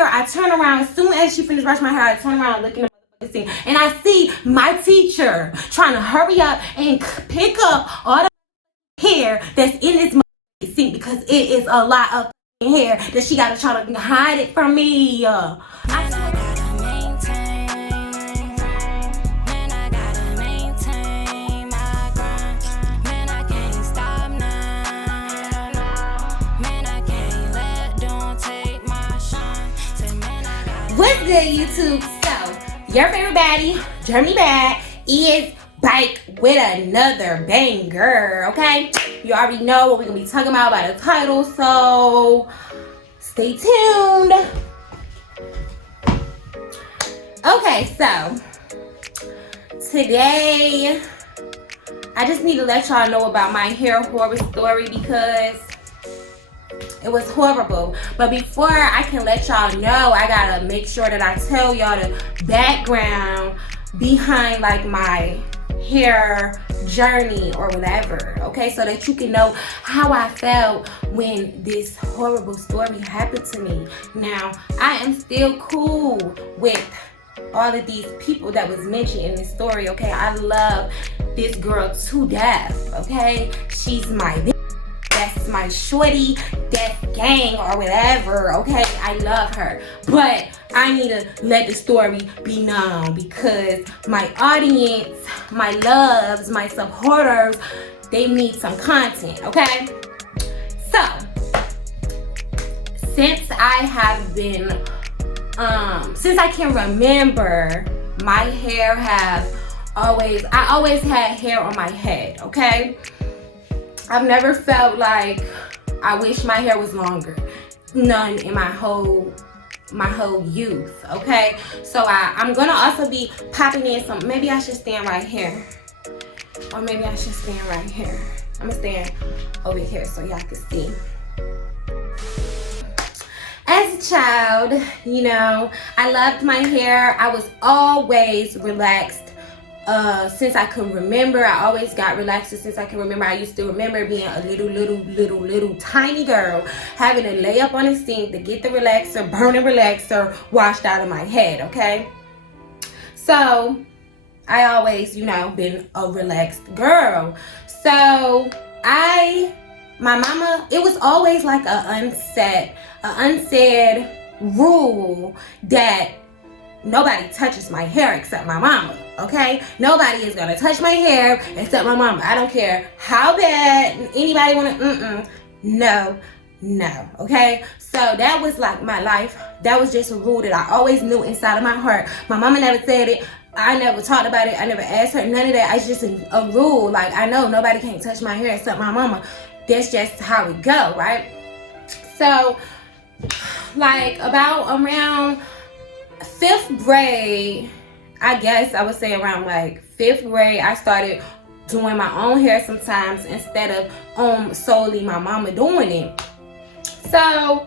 mirror, I turn around. As soon as she finished brushing my hair, I turn around and look in the scene. And I see my teacher trying to hurry up and pick up all the hair that's in this sink because it is a lot of hair that she got to try to hide it from me. What's good, YouTube? So, your favorite baddie, Germany Bad, is back with another banger, okay? You already know what we're going to be talking about by the title, so stay tuned. Okay, so, today, I just need to let y'all know about my hair horror story because it was horrible. But before I can let y'all know, I gotta make sure that I tell y'all the background behind like my hair journey or whatever, okay? So that you can know how I felt when this horrible story happened to me. Now, I am still cool with all of these people that was mentioned in this story, okay? I love this girl to death, okay? She's my that's my shorty, that's gang or whatever, okay? I love her. But I need to let the story be known because my audience, my loves, my supporters, they need some content, okay? So, since I have been, since I can remember, my hair I always had hair on my head, okay? I've never felt like I wish my hair was longer. None in my whole youth, okay? So I'm gonna also be popping in some, maybe I should stand right here. Or maybe I should stand right here. I'm gonna stand over here so y'all can see. As a child, you know, I loved my hair. I was always relaxed. Since I can remember, I always got relaxed since I can remember. I used to remember being a little tiny girl, having to lay up on the sink to get the relaxer, burning relaxer washed out of my head, okay? So, I always, you know, been a relaxed girl. So, my mama, it was always like an unsaid rule that nobody touches my hair except my mama, okay? Nobody is gonna touch my hair except my mama. I don't care how bad anybody wanna, no, okay? So that was like my life. That was just a rule that I always knew inside of my heart. My mama never said it. I never talked about it. I never asked her, none of that. It's just a rule. Like, I know nobody can't touch my hair except my mama. That's just how it go, right? So, like, about around 5th grade, I guess I would say around like 5th grade, I started doing my own hair sometimes instead of solely my mama doing it. So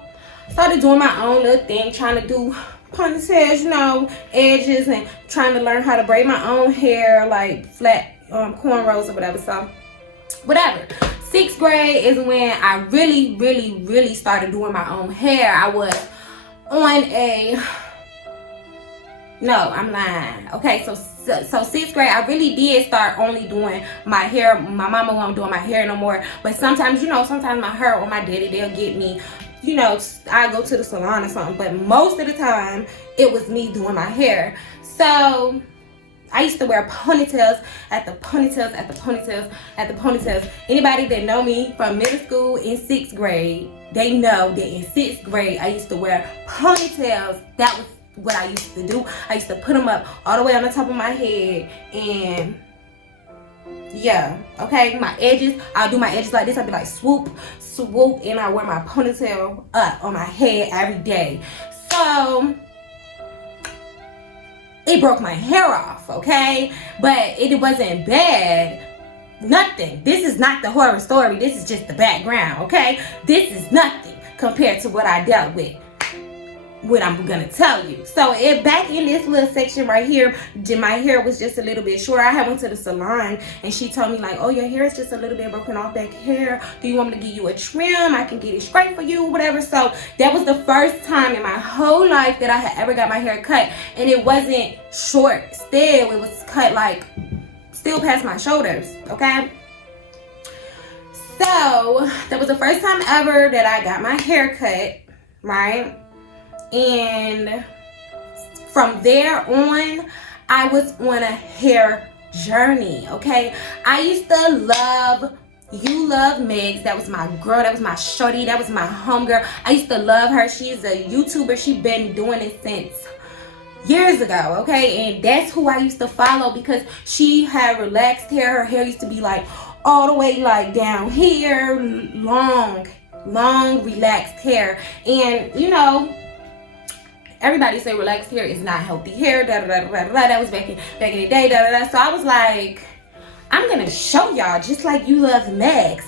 started doing my own little thing, trying to do ponytails, you know, edges, and trying to learn how to braid my own hair, like flat cornrows or whatever. So whatever. 6th grade is when I really started doing my own hair. I was on a No, I'm lying. Okay, so 6th grade, I really did start only doing my hair. My mama wasn't doing my hair no more. But sometimes, you know, sometimes my hair or my daddy, they'll get me, you know, I go to the salon or something. But most of the time, it was me doing my hair. So I used to wear ponytails at the ponytails. Anybody that know me from middle school in 6th grade, they know that in 6th grade, I used to wear ponytails. That was what I used to do. I used to put them up all the way on the top of my head, and yeah, okay, my edges, I'll do my edges like this. I'll be like swoop, and I wear my ponytail up on my head every day. So it broke my hair off, okay, but it wasn't bad. Nothing. This is not the horror story. This is just the background, okay? This is nothing compared to what I dealt with. what I'm gonna tell you. So back in this little section right here, my hair was just a little bit short. I had went to the salon and she told me like, oh, your hair is just a little bit broken off back here. Do you want me to give you a trim? I can get it straight for you, whatever. So that was the first time in my whole life that I had ever got my hair cut, and it wasn't short still. It was cut like still past my shoulders, okay? So that was the first time ever that I got my hair cut, right? And from there on, I was on a hair journey, okay? I used to love You Love Megs. That was my girl. That was my shorty. That was my homegirl. I used to love her. She's a YouTuber. She's been doing it since years ago, okay? And that's who I used to follow because she had relaxed hair. Her hair used to be like all the way like down here, long relaxed hair. And you know, everybody say relaxed hair is not healthy hair, da da da da da. That was back in the day, da da da. So I was like, I'm gonna show y'all, just like You Love Megs,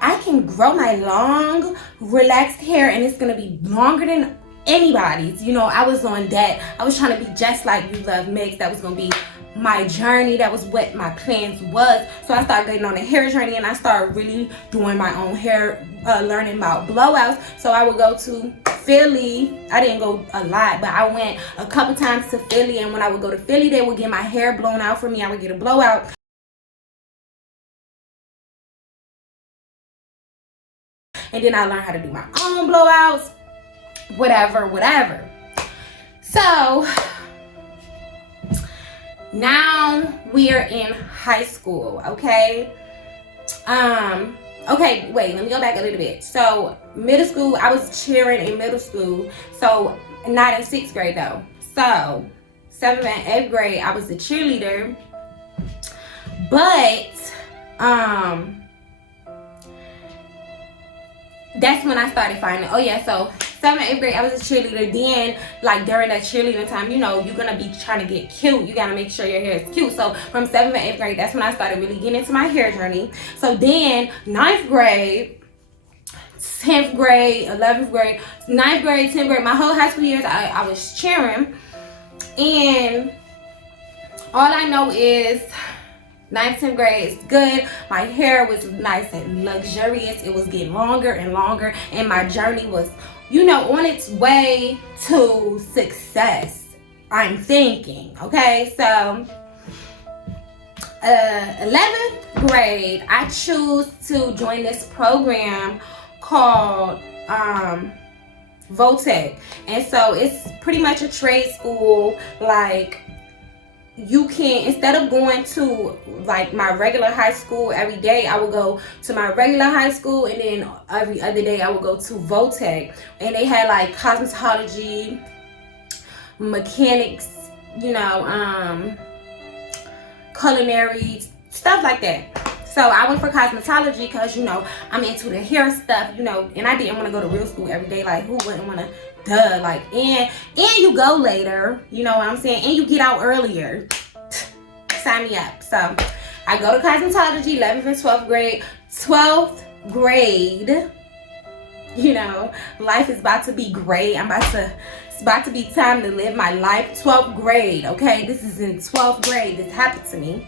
I can grow my long relaxed hair and it's gonna be longer than anybody's. You know, I was on that. I was trying to be just like You Love Megs. That was gonna be my journey. That was what my plans was. So I started getting on a hair journey and I started really doing my own hair, learning about blowouts. So I would go to Philly. I didn't go a lot, but I went a couple times to Philly, and when I would go to Philly, they would get my hair blown out for me. I would get a blowout. And then I learned how to do my own blowouts, whatever. So now we are in high school, okay? Okay, wait, let me go back a little bit. So middle school, I was cheering in middle school. So not in 6th grade though. So 7th and 8th grade, I was a cheerleader. But that's when I started finding, oh yeah, so 7th and 8th grade, I was a cheerleader. Then, like, during that cheerleading time, you know, you're gonna be trying to get cute. You gotta make sure your hair is cute. So from 7th and 8th grade, that's when I started really getting into my hair journey. So then 9th grade, 10th grade, 11th grade, 9th grade, 10th grade, my whole high school years, I was cheering. And all I know is 9th, 10th grade is good. My hair was nice and luxurious. It was getting longer and longer, and my journey was, you know, on its way to success, I'm thinking, okay? So 11th grade, I choose to join this program called Votech. And so it's pretty much a trade school. Like, you can, instead of going to like my regular high school every day, I would go to my regular high school, and then every other day I would go to Votech. And they had like cosmetology, mechanics, you know, culinary, stuff like that. So I went for cosmetology because, you know, I'm into the hair stuff, you know, and I didn't want to go to real school every day. Like, who wouldn't want to? Duh, like, and you go later, you know what I'm saying, and you get out earlier. Sign me up. So I go to cosmetology, 11th and 12th grade. 12th grade, you know, life is about to be great. It's about to be time to live my life. 12th grade, okay, this is in 12th grade, this happened to me.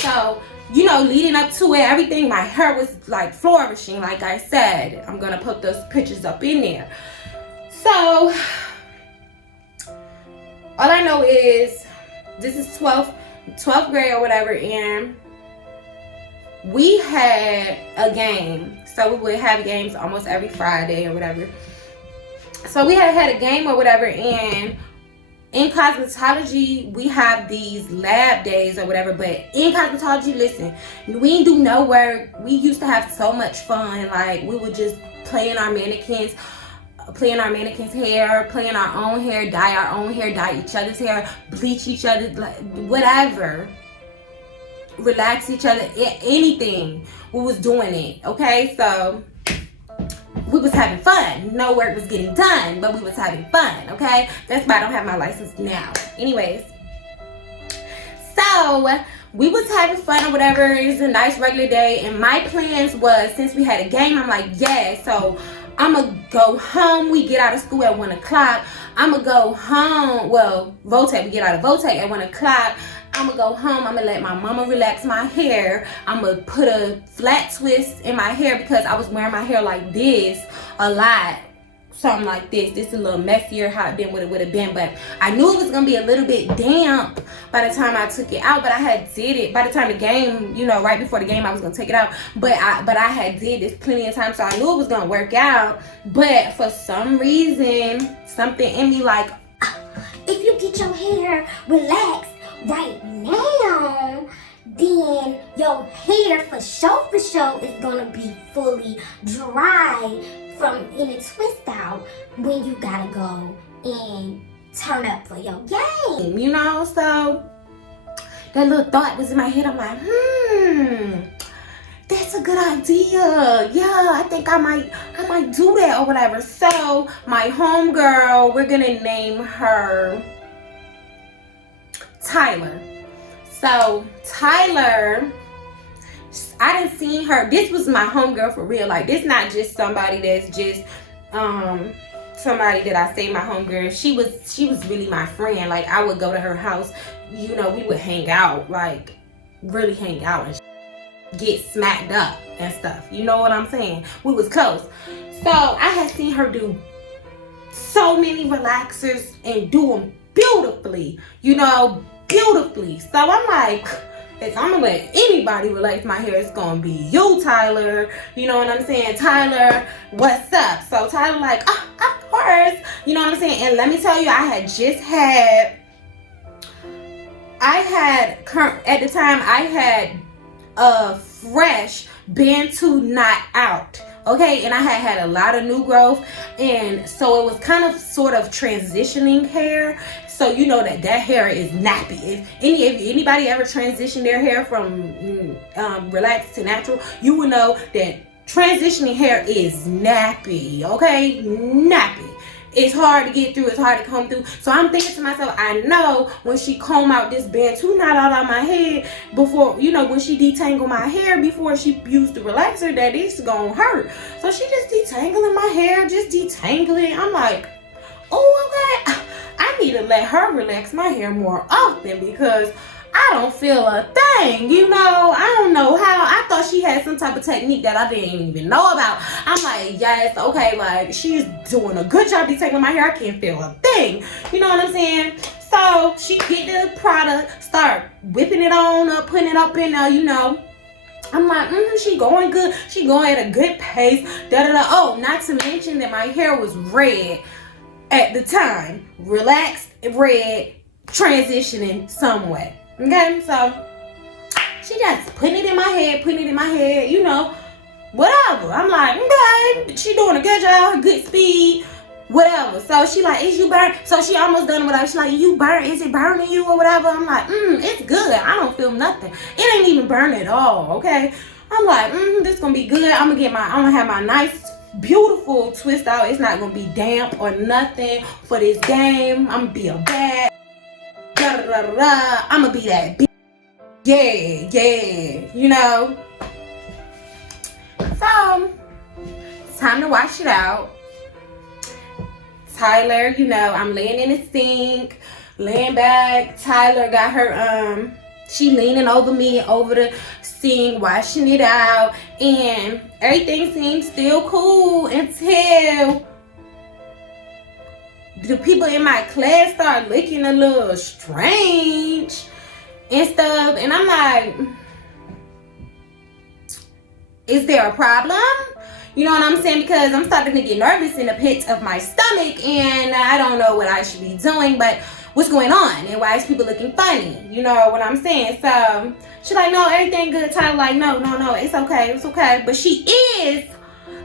So, you know, leading up to it, everything, my hair was like flourishing. Like I said, I'm gonna put those pictures up in there. So all I know is this is 12th grade or whatever, and we had a game. So we would have games almost every Friday or whatever. So we had a game or whatever, and in cosmetology, we have these lab days or whatever. But in cosmetology, listen, we didn't do no work. We used to have so much fun. Like, we would just play in our mannequins' hair, play in our own hair, dye our own hair, dye each other's hair, bleach each other, like, whatever. Relax each other, anything. We was doing it, okay? So we was having fun. No work was getting done, but we was having fun, okay? That's why I don't have my license now. Anyways, so we was having fun or whatever. It was a nice regular day, and my plans was, since we had a game, I'm like, yeah. So I'ma go home. We get out of school at 1 o'clock. I'ma go home. Well, Votech, we get out of Votech at 1 o'clock. I'ma go home. I'ma let my mama relax my hair. I'ma put a flat twist in my hair because I was wearing my hair like this a lot. Something like this. This is a little messier than what it would have been, but I knew it was gonna be a little bit damp by the time I took it out. But I had did it by the time the game, you know, right before the game I was gonna take it out. But I had did this plenty of times, so I knew it was gonna work out. But for some reason, something in me like, if you get your hair relaxed right now, then your hair for sure is gonna be fully dry from any twist out when you gotta go and turn up for your game. You know, so that little thought was in my head. I'm like, that's a good idea. Yeah, I think I might do that or whatever. So my homegirl, we're gonna name her Tyler. So Tyler, I done seen her. This was my homegirl for real. Like, this not just somebody that's just somebody that I say my homegirl. She was really my friend. Like, I would go to her house. You know, we would hang out, like really hang out and get smacked up and stuff. You know what I'm saying? We was close. So I had seen her do so many relaxers and do them beautifully. You know, beautifully. So I'm like, if I'm gonna let anybody relax my hair, it's gonna be you, Tyler. You know what I'm saying? Tyler, what's up? So Tyler like, oh, of course. You know what I'm saying? And let me tell you, at the time I had a fresh Bantu knot out. Okay, and I had a lot of new growth, and so it was kind of sort of transitioning hair. So you know that hair is nappy. If anybody ever transitioned their hair from relaxed to natural, you will know that transitioning hair is nappy. Okay, nappy. It's hard to get through. It's hard to come through. So I'm thinking to myself, I know when she comb out this Bantu knot out of my head before, you know, when she detangle my hair before she used the relaxer, that it's gonna hurt. So she just detangling my hair, just detangling. I'm like, oh, okay. I need to let her relax my hair more often because I don't feel a thing, you know. I don't know how. I thought she had some type of technique that I didn't even know about. I'm like, yes, okay, like she's doing a good job detangling my hair. I can't feel a thing. You know what I'm saying? So she get the product, start whipping it on up, putting it up in there, you know. I'm like, she going good. She going at a good pace. Oh, not to mention that my hair was red at the time. Relaxed, red, transitioning somewhat. Okay, so she just putting it in my head, you know, whatever. I'm like, okay, she doing a good job, good speed, whatever. So she like, is you burnt? So she almost done whatever. She like, you burnt? Is it burning you or whatever? I'm like, it's good. I don't feel nothing. It ain't even burn at all, okay? I'm like, this gonna be good. I'm gonna have my nice, beautiful twist out. It's not gonna be damp or nothing for this game. I'm gonna be a bad. I'm gonna be that bitch. Yeah, you know. So it's time to wash it out. Tyler, you know, I'm laying in the sink, laying back. Tyler got her she leaning over me over the sink, washing it out, and everything seems still cool until the people in my class start looking a little strange and stuff. And I'm like, is there a problem? You know what I'm saying? Because I'm starting to get nervous in the pits of my stomach and I don't know what I should be doing, but what's going on and why is people looking funny? You know what I'm saying? So she's like, no, everything good. Tyler like, no, it's okay. But she is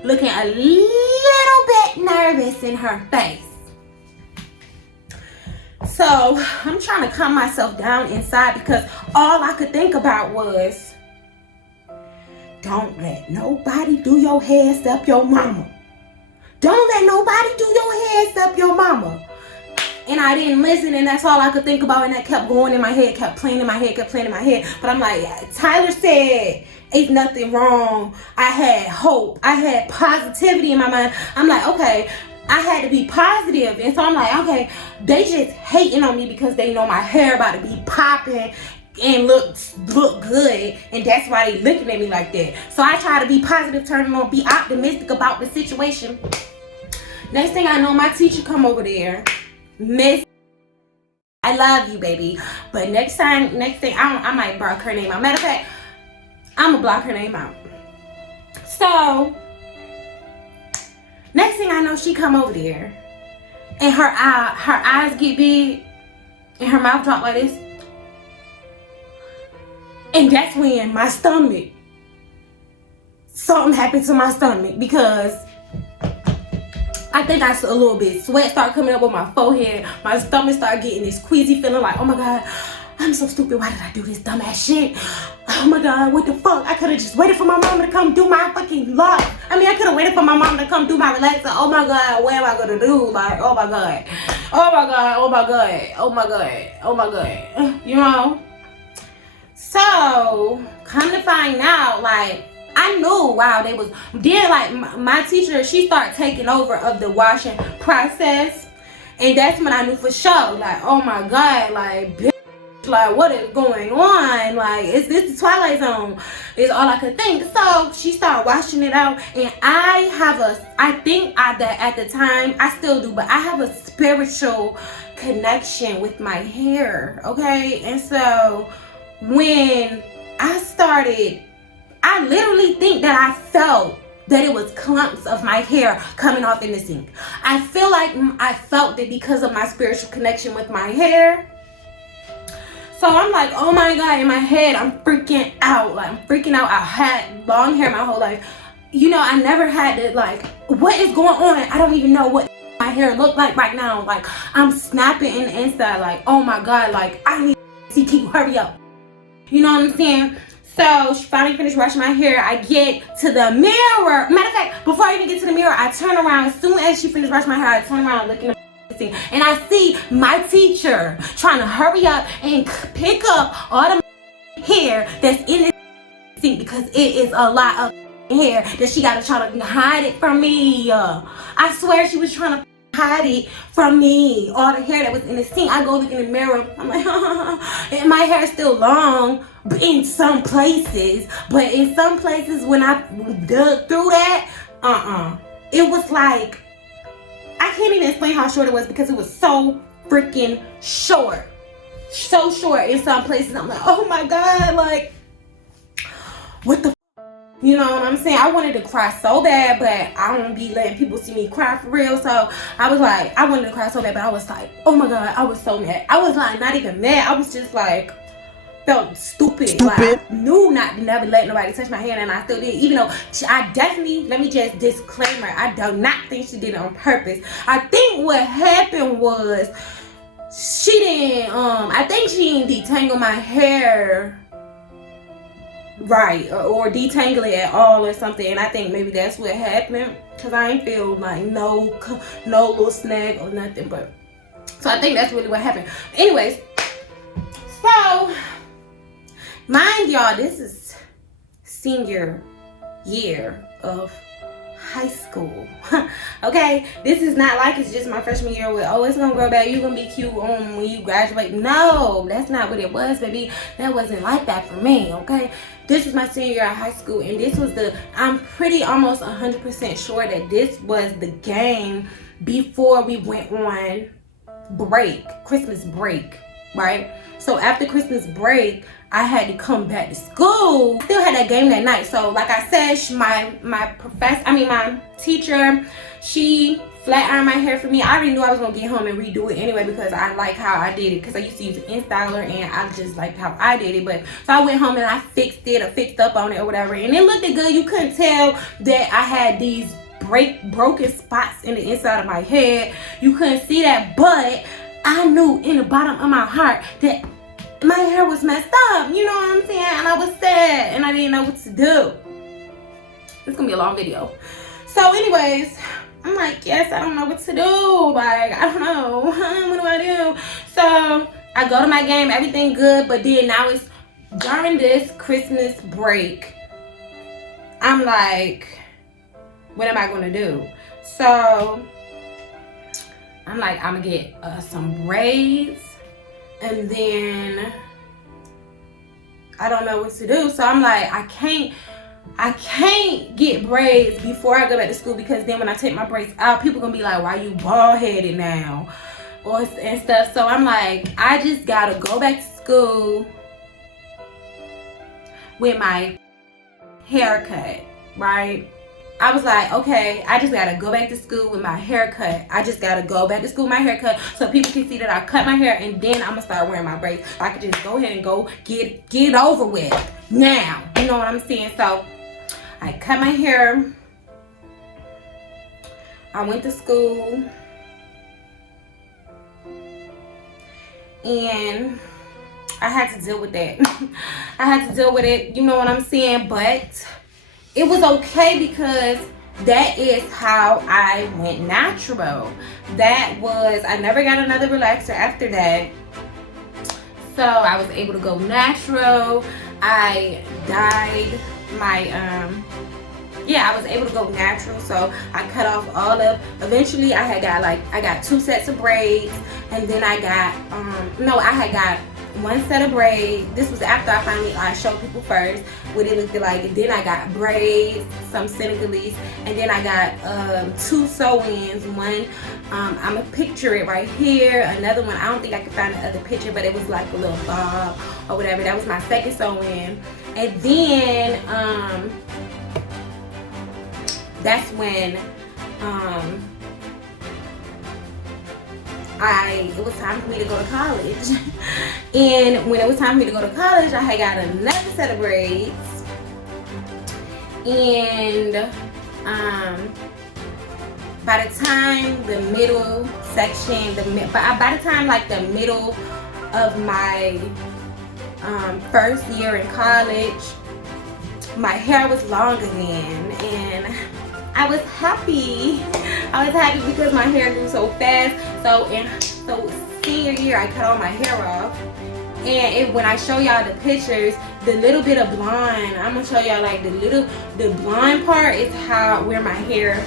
looking a little bit nervous in her face. So I'm trying to calm myself down inside because all I could think about was, don't let nobody do your hair except your mama. Don't let nobody do your hair except your mama. and I didn't listen, and that's all I could think about, and that kept going in my head, kept playing in my head. But I'm like, Tyler said ain't nothing wrong. I had hope, I had positivity in my mind. I'm like, okay, I had to be positive. And so I'm like, okay, they just hating on me because they know my hair about to be popping and look good, and that's why they looking at me like that. So I try to be positive, turning on, be optimistic about the situation. Next thing I know, my teacher come over there, Miss, I love you, baby, but next thing I might block her name out. Matter of fact, I'm gonna block her name out. So next thing I know, she come over there, and her eyes get big, and her mouth drop like this. And that's when my stomach, something happened to my stomach, because I think I saw a little bit sweat start coming up on my forehead. My stomach started getting this queasy feeling like, oh my God, I'm so stupid. Why did I do this dumbass shit? Oh my God, what the fuck? I could have just waited for my mama to come do my fucking life. I mean, I could have waited for my mama to come do my relaxer. Oh my God, what am I gonna do? Like, oh my God. Oh my God, oh my God, oh my God, oh my God. You know? So, come to find out, like, I knew, wow, they was, then, like, my teacher, she started taking over of the washing process, and that's when I knew for sure, like, oh my God, like, bitch, like, what is going on? Like, is this the Twilight Zone? Is all I could think. So, she started washing it out, and I think that at the time, I still do, but I have a spiritual connection with my hair, okay? And so, when I started, I literally think that I felt that it was clumps of my hair coming off in the sink. I feel like I felt it because of my spiritual connection with my hair. So I'm like, oh my God, in my head, I'm freaking out. Like, I'm freaking out. I had long hair my whole life. You know, I never had to, like, what is going on? I don't even know what my hair look like right now. Like, I'm snapping in the inside. Like, oh my God, like, I need to see people, hurry up. You know what I'm saying? So she finally finished washing my hair. I get to the mirror. Matter of fact, before I even get to the mirror, I turn around. As soon as she finished washing my hair, I turn around looking at the thing, and I see my teacher trying to hurry up and pick up all the hair that's in the sink, because it is a lot of hair that she got to try to hide it from me. I swear she was trying to hide it from me, all the hair that was in the sink. I go look in the mirror, I'm like, and my hair is still long in some places, but in some places when I dug through that, it was like, I can't even explain how short it was, because it was so freaking short, so short in some places. I'm like, oh my God, like, what the, you know what I'm saying? I wanted to cry so bad, but I don't be letting people see me cry for real. So I was like, I wanted to cry so bad, but I was like, oh my God, I was so mad. I was like, not even mad. I was just like, felt stupid. Like, I knew not to never let nobody touch my hair, and I still did. Even though I definitely, let me just disclaimer, I do not think she did it on purpose. I think what happened was she didn't, I think she didn't detangle my hair right, or detangle it at all or something, and I think maybe that's what happened, because I ain't feel like no little snag or nothing. But so I think that's really what happened. Anyways, so mind y'all, this is senior year of high school. Okay, this is not like it's just my freshman year with, oh, it's gonna grow back, you're gonna be cute when you graduate. No, that's not what it was, baby. That wasn't like that for me. Okay, this was my senior year of high school, and this was I'm pretty almost 100% sure that this was the game before we went on break, Christmas break, right? So after Christmas break, I had to come back to school. I still had that game that night. So like I said, my teacher, she flat ironed my hair for me. I already knew I was gonna get home and redo it anyway, because I like how I did it, because I used to use an InStyler and I just liked how I did it. But so I went home and I fixed it, or fixed up on it or whatever, and it looked good. You couldn't tell that I had these broken spots in the inside of my head. You couldn't see that, but I knew in the bottom of my heart that my hair was messed up, you know what I'm saying? And I was sad, and I didn't know what to do. It's gonna be a long video. So anyways, I'm like, yes, I don't know what to do. Like, I don't know. What do I do. So I go to my game, everything good, but then now it's during this Christmas break. I'm like, what am I gonna do? So I'm like, I'm gonna get some braids, and then I don't know what to do. So I'm like, I can't get braids before I go back to school, because then when I take my braids out, people gonna be like, why you bald headed now, and stuff. So I'm like, I just gotta go back to school with my haircut, right? I was like, okay, I just gotta go back to school with my haircut. I just gotta go back to school with my haircut so people can see that I cut my hair, and then I'm gonna start wearing my braids. I could just go ahead and go get it over with now. You know what I'm saying? So I cut my hair. I went to school. And I had to deal with that. I had to deal with it, you know what I'm saying? But it was okay, because that is how I went natural. I never got another relaxer after that. So I was able to go natural. I dyed my, I was able to go natural. So I cut off eventually I got 2 sets of braids, and then I had got 1 set of braids. This was after I showed people first what it looked like. And then I got braids, some Senegalese, and then I got 2 sew-ins. One, I'm gonna picture it right here. Another one, I don't think I can find the other picture, but it was like a little bob or whatever. That was my second sew-in. And then that's when it was time for me to go to college. And when it was time for me to go to college, I had got another set of braids. And by the time the middle section, by the time like the middle of my first year in college, my hair was long again, and I was happy. I was happy because my hair grew so fast. So senior year, I cut all my hair off. And when I show y'all the pictures, the little bit of blonde, I'm gonna show y'all like the blonde part is where my hair,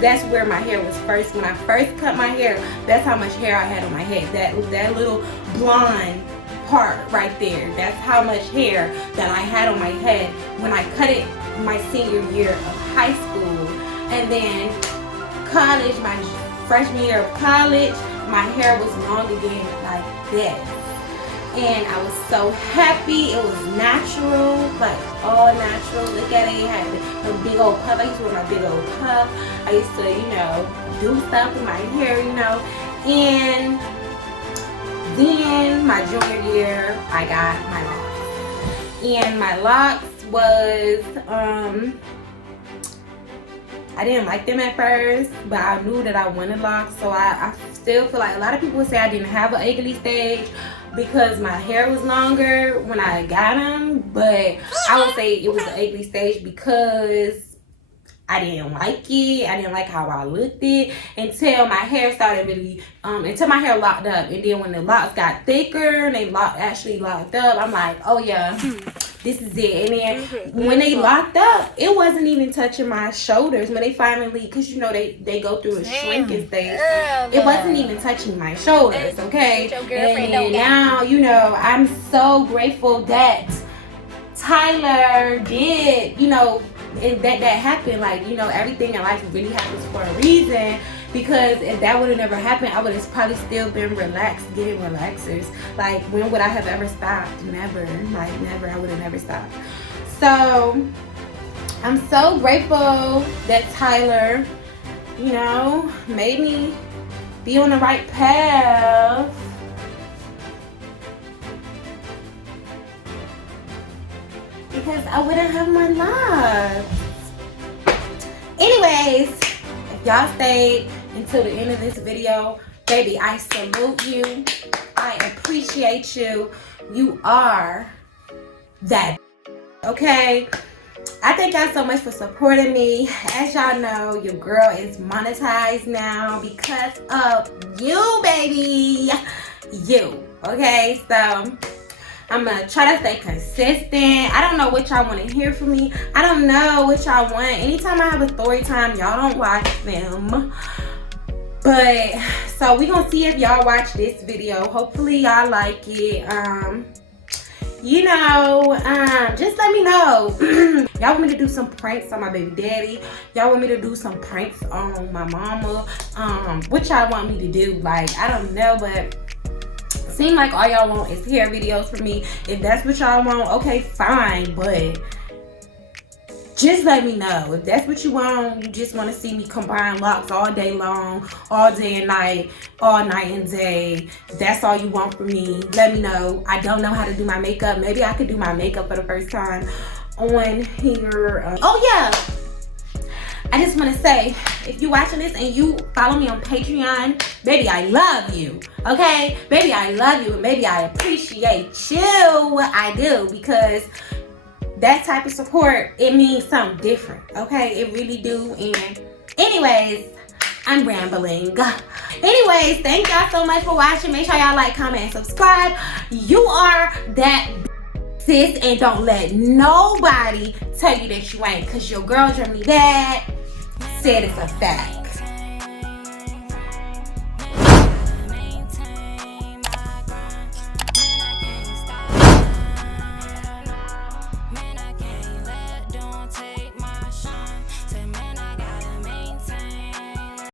that's where my hair was first. When I first cut my hair, that's how much hair I had on my head. That little blonde part right there, that's how much hair that I had on my head when I cut it my senior year of high school. And then college, my freshman year of college, my hair was long again like that. And I was so happy. It was natural, like all natural. Look at it, it had a big old puff. I used to wear my big old puff. I used to, do stuff with my hair, And then my junior year, I got my locks. And my locks was, I didn't like them at first, but I knew that I wanted locks. So I still feel like a lot of people say I didn't have an ugly stage because my hair was longer when I got them. But I would say it was an ugly stage because I didn't like it. I didn't like how I looked it until my hair started really, until my hair locked up. And then when the locks got thicker and they actually locked up, I'm like, oh yeah, this is it. And then when they locked up, it wasn't even touching my shoulders. When they finally, because they go through a shrinking stage, it wasn't even touching my shoulders, okay? And then now, I'm so grateful that Tyler did, and that happened. Like, everything in life really happens for a reason. Because if that would have never happened, I would have probably still been relaxed, getting relaxers. Like, when would I have ever stopped? Never. Like, never. I would have never stopped. So, I'm so grateful that Tyler, made me be on the right path. Because I wouldn't have my locks. Anyways, if y'all stayed until the end of this video, baby, I salute you. I appreciate you. You are that, okay? I thank y'all so much for supporting me. As y'all know, your girl is monetized now because of you, baby. you. Okay, so I'm gonna try to stay consistent. I don't know what y'all want to hear from me. I don't know what y'all want. Anytime I have a story time, y'all don't watch them. But so we gonna see if y'all watch this video. Hopefully y'all like it. Just let me know. Y'all want me to do some pranks on my baby daddy? Y'all want me to do some pranks on my mama? What y'all want me to do? Like, I don't know, but seem like all y'all want is hair videos from me. If that's what y'all want, okay, fine, but just let me know. If that's what you want, you just want to see me combine locks all day long, all day and night, all night and day, that's all you want from me, let me know. I don't know how to do my makeup. Maybe I could do my makeup for the first time on here. Oh yeah, I just want to say, if you're watching this and you follow me on Patreon, baby, I love you, okay? Baby, I love you, and baby, I appreciate you. I do, because that type of support, it means something different, okay? It really do. And anyways, I'm rambling. Anyways, thank y'all so much for watching. Make sure y'all like, comment, and subscribe. You are that sis, and don't let nobody tell you that you ain't, because your girl Germany dad said it's a fact.